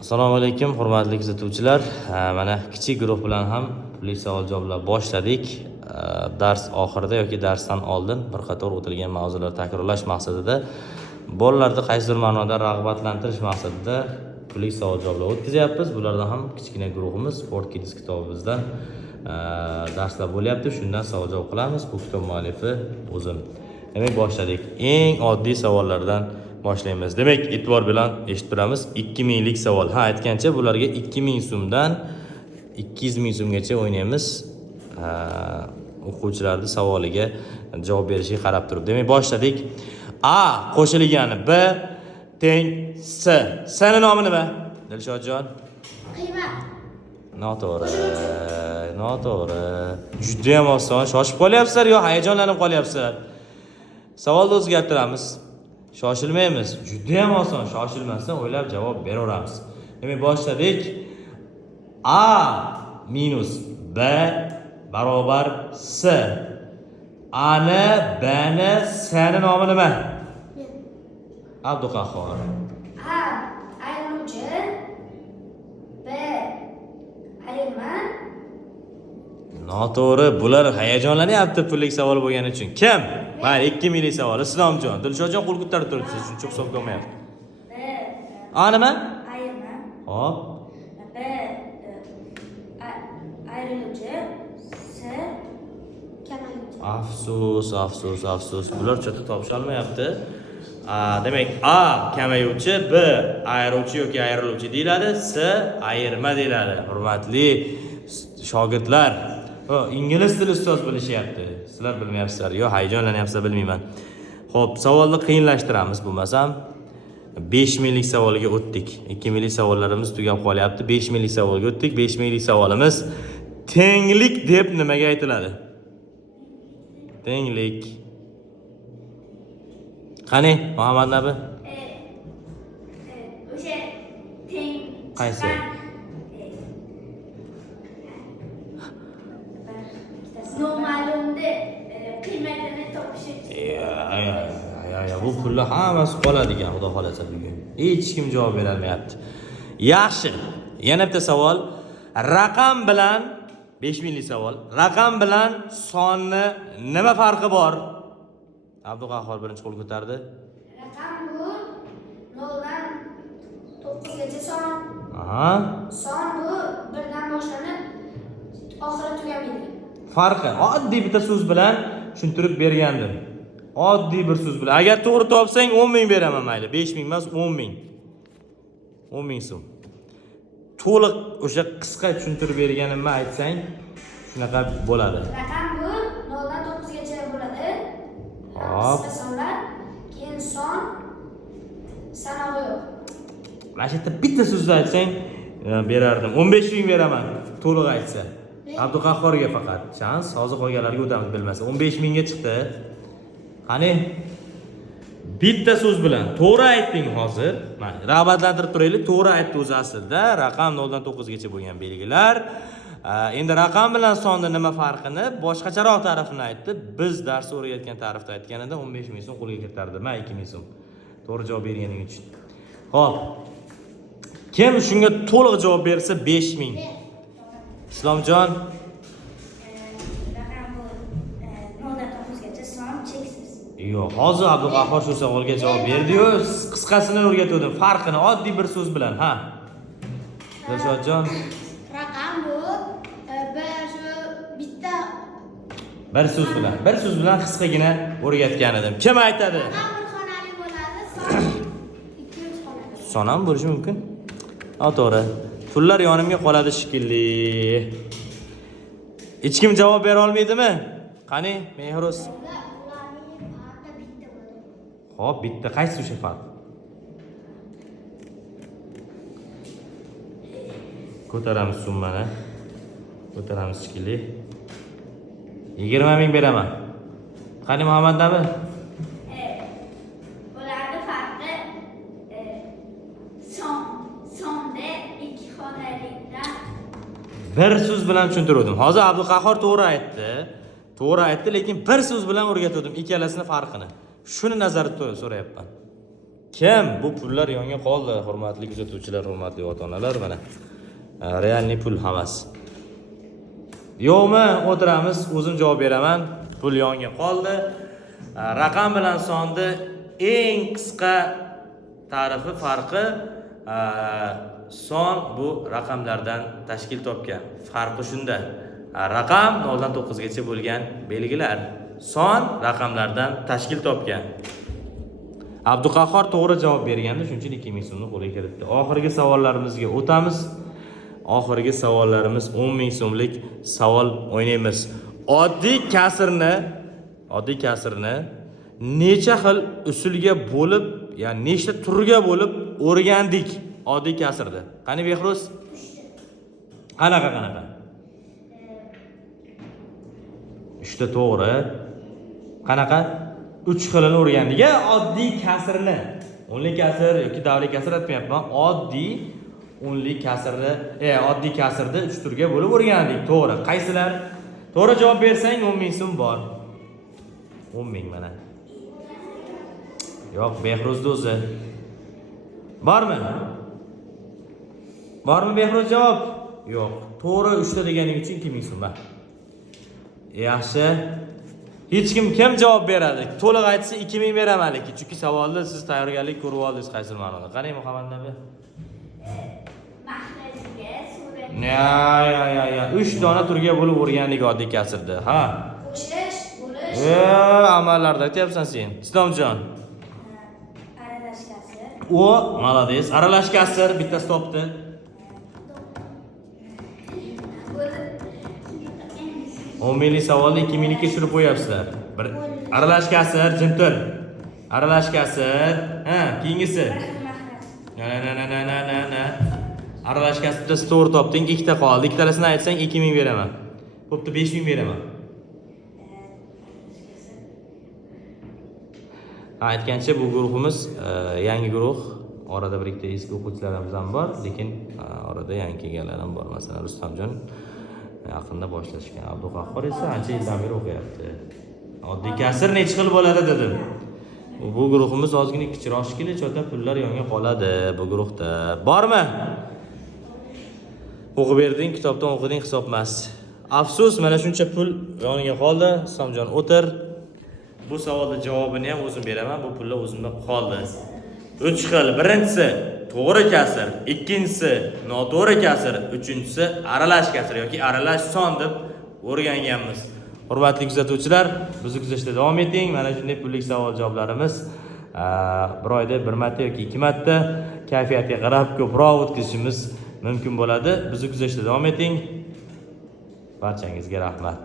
Assalomu alaykum, hurmatli kuzatuvchilar. Mana kichik guruh bilan ham turli savol-javoblar boshladik. Dars oxirida yoki darsdan oldin bir qator o'tilgan mavzular takrorlash maqsadida bolalarni qaysidir ma'noda rag'batlantirish maqsadida turli savol-javoblar o'tkazyapmiz. Bulardan ham kichkina guruhimiz Sport Kids kitobimizdan darslar bo'lyapti. Shundan savol-javob qilamiz. Bu kitob muallifi o'zim. Demak, boshladik. Eng oddiy savollardan boshlaymiz. Demak, e'tibor bilan eshitib turamiz. 2000 lik savol. Aytgancha bularga 2000 so'mdan 200 ming so'mgacha o'ynaymiz. O'quvchilarning savoliga javob berishiga qarab turib. Demak, boshladik. A qo'shilgani B teng S. Sani nomi nima? Dilshodjon? Qiymat. Noto'g'ri. Juda ham oson. Shoshib qolyapsizlar yo hayajonlanib qolyapsizlar? Savolni o'zgartiramiz. Shoshilmaymiz. Juda ham oson. Shoshilmasdan o'ylab javob beraveramiz. Demak, boshladik. A minus B barobar S. A ni, B ni, S ni nomi nima? Abduqahhor. A ayiruvchi, B ayirma. Noto'g'ri. Bular hayajonlanyapti pullik savol bo'lgani uchun. Kim? Mayli, 2000 lik savol. Islomjon, Dilshodjon qo'l ko'tarib turibsiz. Shuncha hisobga olmayapti. B A nima? ayirma. Hop. B ayiruvchi, S kamayuvchi. Afsus. Bular chota topisha olmayapti. Demak, A kamayuvchi, B ayiruvchi yoki ayriluvchi deyiladi, S ayirma deyiladi. Hurmatli shogirdlar, ingliz tili ustoz bilishyapti. Sizlar bilmayapsizlar yo hayajonlanyapsizlar bilmayman. Xo'p, savolni qiyinlashtiramiz bo'lmasam. 5000 lik savoliga o'tdik. 2000 lik savollarimiz tugab qolyapti. 5000 lik savolga o'tdik. 5000 lik savolimiz tenglik deb nimaga aytiladi? Tenglik. Qani, Muhammad Nabi? O'sha teng. Qaysi? Noma'lumni qiymatini topish. Bu pullar hammasi qoladigan, xudo xolasa bugun. Hech kim javob bera olmayapti. Yaxshi. Yana bitta savol. Raqam bilan 5000 lik savol. Raqam bilan sonni nima farqi bor? Abduqahhor birinchi qo'l ko'tardi. Raqam bu 0 dan 9 gacha son. Son bu 1 dan boshlanib oxiri tugamaydi. Farqi oddiy bitta so'z bilan tushuntirib bergandim. Oddiy bir so'z bilan. Agar to'g'ri topsang 10 ming beraman mayli. 5 ming emas, 10 ming. 10 ming so'm. To'liq o'sha qisqa tushuntirib berganimni aytsang, shunaqa bo'ladi. Raqam bu 0 dan 9 gacha bo'ladi. Hop. Sonlar, keyin son sanog'i yo'q. Mana shu yerda bitta so'zni aytsang, berardim. 15 ming beraman. To'liq aytsa. Abduqahhorga faqat chans, hozir qolganlarga o'tamiz bilmasa. 15 mingga chiqdi. Qani? Bitta so'z bilan to'g'ri aytding hozir. Mana rag'batlantirib turaylik. To'g'ri aytdi o'zi aslida. Raqam 0 dan 9 gacha bo'lgan belgilar. Endi raqam bilan sonni nima farqini boshqacharoq ta'rifini aytdi. Biz dars o'rgatgan ta'rifda aytganida 15 ming so'm qo'lga kiritardimi? 2 ming so'm. To'g'ri javob berganing uchun. Xo'p. Kim shunga to'liq javob bersa 5 ming. Islomjon, Raqam bu 0 dan 9 gacha son cheksiz. yo'q, hozir Abduqahhor shu savolga javob berdi-yu, qisqasini o'rgatdim. Farqini oddiy bir so'z bilan, ha. Dilshodjon, Raqam bu shu bitta bir so'z bilan qisqagina o'rgatgan edim. Kim aytadi? raqam bir xonali bo'ladi, son 2 xonali. Son ham bo'lishi mumkin. To'g'ri. Pullar yonimga qoladi shekilli. Hech kim javob bera olmaydimi? Qani, Mehruz. Ularning farqi bitta bo'ladi. Xo'p, bitta. Qaysi o'sha farq? Ko'taramiz summani. Ko'taramiz shekilli. 20 ming beraman. Qani Muhammad Nabi? Ularning farqi sonda 2 xonalikdan Bir so'z bilan tushuntirdim. Hozir Abduqahhor to'g'ri aytdi, lekin bir so'z bilan o'rgatdim ikkalasini farqini. Shuni nazarda so'rayapman. Kim bu pullar yonga qoldi? Hurmatli kuzatuvchilar, hurmatli ota-onalar, mana realniy pul hammasi. Yo'qmi? O'tiramiz, o'zim javob beraman. Pul yonga qoldi. Raqam bilan sonni eng qisqa tarifi farqi son bu raqamlardan tashkil topgan. Farqi shunda. Raqam 0 dan 9 gacha bo'lgan belgilar. Son raqamlardan tashkil topgan. Abduqahhor to'g'ri javob berganda, shuning uchun 2000 so'mni qo'lga kiritdi. Oxirgi savollarimizga o'tamiz. Oxirgi savollarimiz 10,000 so'mlik savol o'ynaymiz. Oddiy kasrni necha xil usulga bo'lib, ya'ni nechta turga bo'lib o'rgandik oddiy kasrni. Qani Behruz? Qanaqa? 3 ta to'g'ri. Qanaqa? 3 xilini o'rgandik. Oddiy kasrni. O'nli kasr yoki davli kasr aytmayapman. Oddiy o'nli kasrni, oddiy kasrni 3 turga bo'lib o'rgandik. To'g'ri. Qaysilar? To'g'ri javob bersang 10,000 so'm bor. 10,000 mana. Yo'q, Behruzda o'zi. Bormi? Bormi Behruz javob? Yo'q. To'g'ri 3 ta deganing uchun 2000 so'm. Yaxshi. Hech kim javob beradi? To'liq aytsa 2000 beraman lekin, chunki savolni siz tayyorgarlik ko'rib oldingiz qaysi ma'noda. Qarang Muhammad nabi. Ya. 3 dona turga bo'lib o'rgandik oddiy kasrda. Ha. Bo'lish. Amallarda aytyapsan sen. Islomjon. Aralash kasr. O, malades. Aralash kasr bittasi topdi. O'nminglik savolni 2000 ga tushirib qo'yapsizlar. Bir aralash kasr, jim tur. Aralash kasr. Ha, keyingisi. Na. Aralash kasr bittasi to'g'ri topding, ikkita qoldi. Ikkitalasini aytsang 2000 beraman. Bo'pti, 5000 beraman. Aytgancha bu guruhimiz yangi guruh. Orada bir ikkita eski o'quvchilarimiz ham bor, lekin orada yangi kelganlar ham bor. Masalan, Rustamjon yaqinda boshlashgan. Abduqahhor esa ancha yildan beri o'qiyapti. Oddiy kasr necha xil bo'ladi dedim. Bu guruhimiz ozgina kichikroq shekilli, chota pullar yonga qoladi bu guruhda. Bormi? O'qib berding, kitobdan o'qiding, hisob emas. Afsus, mana shuncha pul yoniga qoldi. Islomjon o'tir. Bu savolning javobini ham o'zim beraman. Bu pullar o'zimda qoldi. 3 xil. Birinchisi to'g'ri kasr, ikkinchisi noto'g'ri kasr, uchinchisi aralash kasr yoki aralash son deb o'rganganmiz. Hurmatli kuzatuvchilar, bizni kuzatishda davom eting. Mana shunday pullik savol javoblarimiz bir oyda 1 marta yoki 2 marta kayfiyatga qarab ko'proq o'tkazishimiz mumkin bo'ladi. Bizni kuzatishda davom eting. Barchangizga rahmat.